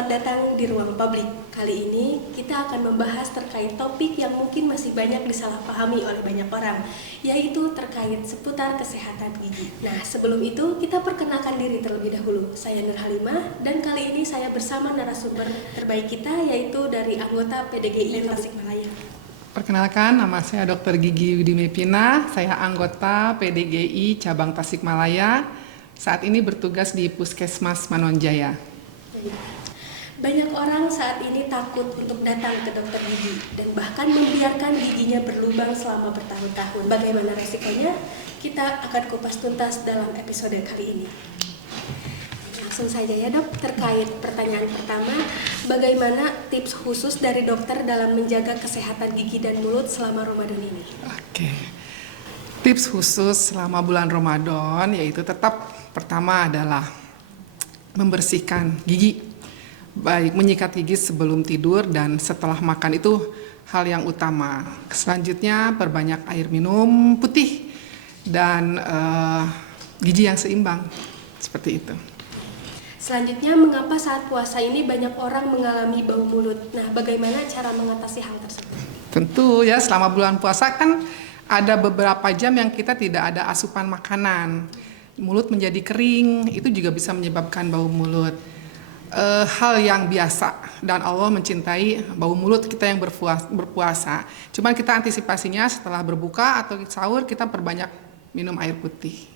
selamat datang di Ruang Publik. Kali ini kita akan membahas terkait topik yang mungkin masih banyak disalahpahami oleh banyak orang, yaitu terkait seputar kesehatan gigi. Nah, sebelum itu kita perkenalkan diri terlebih dahulu. Saya Nur Halimah dan kali ini saya bersama narasumber terbaik kita, yaitu dari anggota PDGI Tasikmalaya. Perkenalkan, nama saya Dr. Gigi Widimepina, saya anggota PDGI Cabang Tasikmalaya, saat ini bertugas di Puskesmas Manonjaya. Banyak orang saat ini takut untuk datang ke dokter gigi dan bahkan membiarkan giginya berlubang selama bertahun-tahun. Bagaimana resikonya? Kita akan kupas tuntas dalam episode kali ini. Langsung saja ya dok, terkait pertanyaan pertama, bagaimana tips khusus dari dokter dalam menjaga kesehatan gigi dan mulut selama Ramadan ini? Oke, tips khusus selama bulan Ramadan yaitu tetap pertama adalah membersihkan gigi, baik menyikat gigi sebelum tidur dan setelah makan, itu hal yang utama. Selanjutnya perbanyak air minum putih dan gizi yang seimbang, seperti itu. Selanjutnya, mengapa saat puasa ini banyak orang mengalami bau mulut? Nah, bagaimana cara mengatasi hal tersebut? Tentu ya, selama bulan puasa kan ada beberapa jam yang kita tidak ada asupan makanan. Mulut menjadi kering, itu juga bisa menyebabkan bau mulut. Hal yang biasa, dan Allah mencintai bau mulut kita yang berpuasa. Cuman kita antisipasinya setelah berbuka atau sahur, kita perbanyak minum air putih.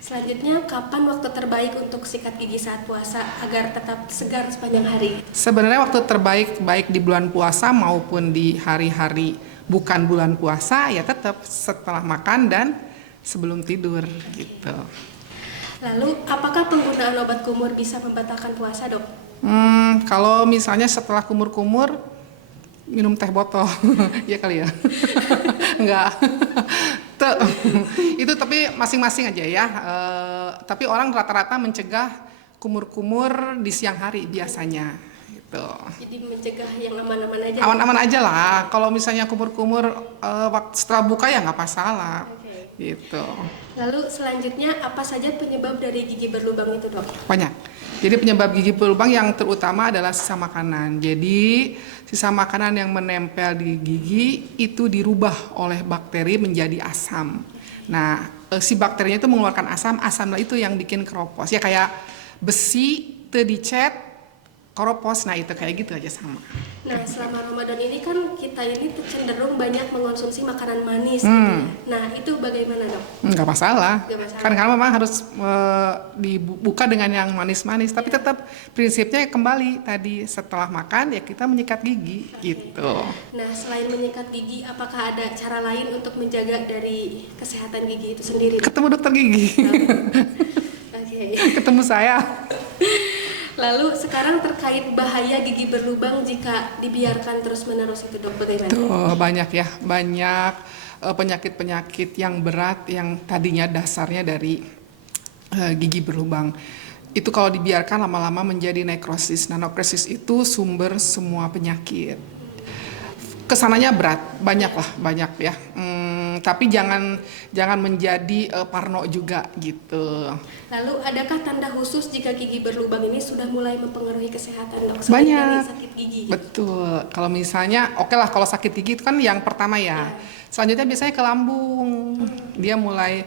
Selanjutnya, kapan waktu terbaik untuk sikat gigi saat puasa agar tetap segar sepanjang hari? Sebenarnya waktu terbaik baik di bulan puasa maupun di hari-hari bukan bulan puasa ya tetap setelah makan dan sebelum tidur gitu. Lalu, apakah penggunaan obat kumur bisa membatalkan puasa, dok? Kalau misalnya setelah kumur-kumur minum teh botol, ya kali ya. Enggak. Itu tapi masing-masing aja ya. Tapi orang rata-rata mencegah kumur-kumur di siang hari biasanya. Gitu. Jadi mencegah yang aman-aman aja. Aman-aman aja lah. Kalau misalnya kumur-kumur setelah buka ya nggak masalah. Gitu. Lalu selanjutnya, apa saja penyebab dari gigi berlubang itu, dok? Banyak. Jadi penyebab gigi berlubang yang terutama adalah sisa makanan. Jadi sisa makanan yang menempel di gigi itu dirubah oleh bakteri menjadi asam. Nah, si bakterinya itu mengeluarkan asam itu yang bikin keropos. Ya kayak besi teu dicet keropos, nah itu kayak gitu aja sama. Nah, selama Ramadan ini kan kita ini cenderung banyak mengonsumsi makanan manis gitu ya. Nah, itu bagaimana, dok? Nggak masalah. Kan karena memang harus dibuka dengan yang manis-manis, tapi tetap prinsipnya kembali tadi setelah makan ya kita menyikat gigi gitu. Nah, selain menyikat gigi, apakah ada cara lain untuk menjaga dari kesehatan gigi itu sendiri, dok? Ketemu dokter gigi. Ketemu saya. Lalu sekarang terkait bahaya gigi berlubang jika dibiarkan terus-menerus itu, dok, bagaimana? Tuh, banyak penyakit-penyakit yang berat yang tadinya dasarnya dari gigi berlubang. Itu kalau dibiarkan lama-lama menjadi nekrosis. Nah, nekrosis itu sumber semua penyakit. Kesananya berat, banyak ya. Tapi jangan menjadi parno juga gitu. Lalu adakah tanda khusus jika gigi berlubang ini sudah mulai mempengaruhi kesehatan, dok? Banyak. Dari sakit gigi. Betul. Kalau misalnya, oke lah kalau sakit gigi itu kan yang pertama ya. Selanjutnya biasanya ke lambung. Dia mulai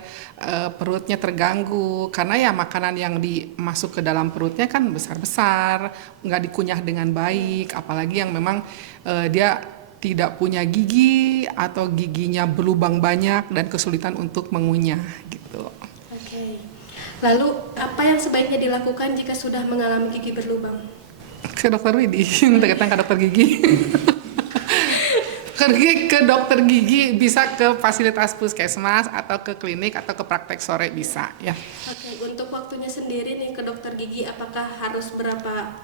perutnya terganggu karena ya makanan yang masuk ke dalam perutnya kan besar-besar, nggak dikunyah dengan baik, apalagi yang memang dia tidak punya gigi atau giginya berlubang banyak dan kesulitan untuk mengunyah gitu. Oke. Lalu apa yang sebaiknya dilakukan jika sudah mengalami gigi berlubang? Ke dokter Widi, datang ke dokter gigi. Pergi ke dokter gigi, bisa ke fasilitas puskesmas atau ke klinik atau ke praktek sore bisa ya. Oke, untuk waktunya sendiri nih ke dokter gigi apakah harus berapa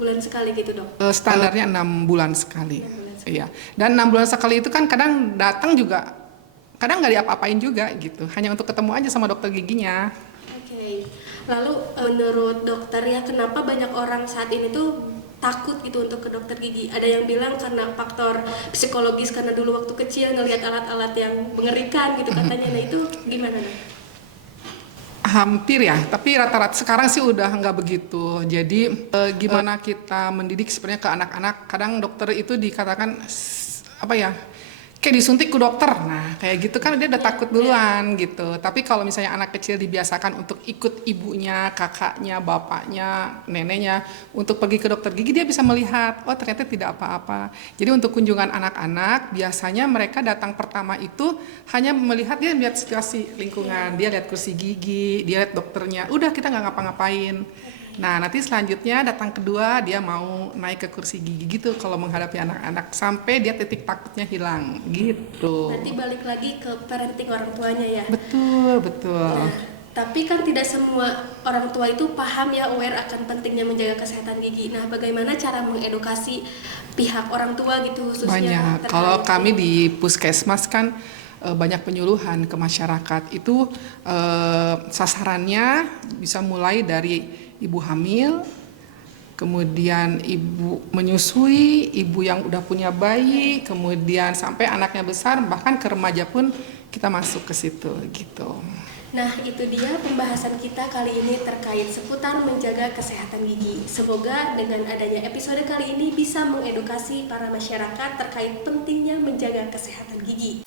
bulan sekali gitu, dok? Standarnya 6 bulan sekali. Iya. Dan 6 bulan sekali itu kan kadang datang juga, kadang nggak diapa-apain juga gitu. Hanya untuk ketemu aja sama dokter giginya. Oke. Lalu menurut dokter ya, kenapa banyak orang saat ini tuh takut gitu untuk ke dokter gigi? Ada yang bilang karena faktor psikologis, karena dulu waktu kecil ngelihat alat-alat yang mengerikan gitu katanya. Nah, itu gimana, dok? Hampir ya, tapi rata-rata sekarang sih udah nggak begitu. Jadi gimana kita mendidik sebenarnya ke anak-anak, kadang dokter itu dikatakan apa ya, kayak disuntik ke dokter. Nah, kayak gitu kan dia udah takut duluan gitu. Tapi kalau misalnya anak kecil dibiasakan untuk ikut ibunya, kakaknya, bapaknya, neneknya untuk pergi ke dokter gigi, dia bisa melihat, oh ternyata tidak apa-apa. Jadi untuk kunjungan anak-anak, biasanya mereka datang pertama itu hanya melihat, dia lihat situasi lingkungan, dia lihat kursi gigi, dia lihat dokternya, udah kita nggak ngapa-ngapain. Nah, nanti selanjutnya datang kedua dia mau naik ke kursi gigi gitu kalau menghadapi anak-anak sampai dia titik takutnya hilang gitu. Nanti balik lagi ke parenting orang tuanya ya. Betul, betul. Nah, tapi kan tidak semua orang tua itu paham ya, aware akan pentingnya menjaga kesehatan gigi. Nah, bagaimana cara mengedukasi pihak orang tua gitu khususnya? Banyak. Kalau kami di Puskesmas kan banyak penyuluhan ke masyarakat. Itu sasarannya bisa mulai dari ibu hamil, kemudian ibu menyusui, ibu yang udah punya bayi, kemudian sampai anaknya besar, bahkan ke remaja pun kita masuk ke situ gitu. Nah, itu dia pembahasan kita kali ini terkait seputar menjaga kesehatan gigi. Semoga dengan adanya episode kali ini bisa mengedukasi para masyarakat terkait pentingnya menjaga kesehatan gigi.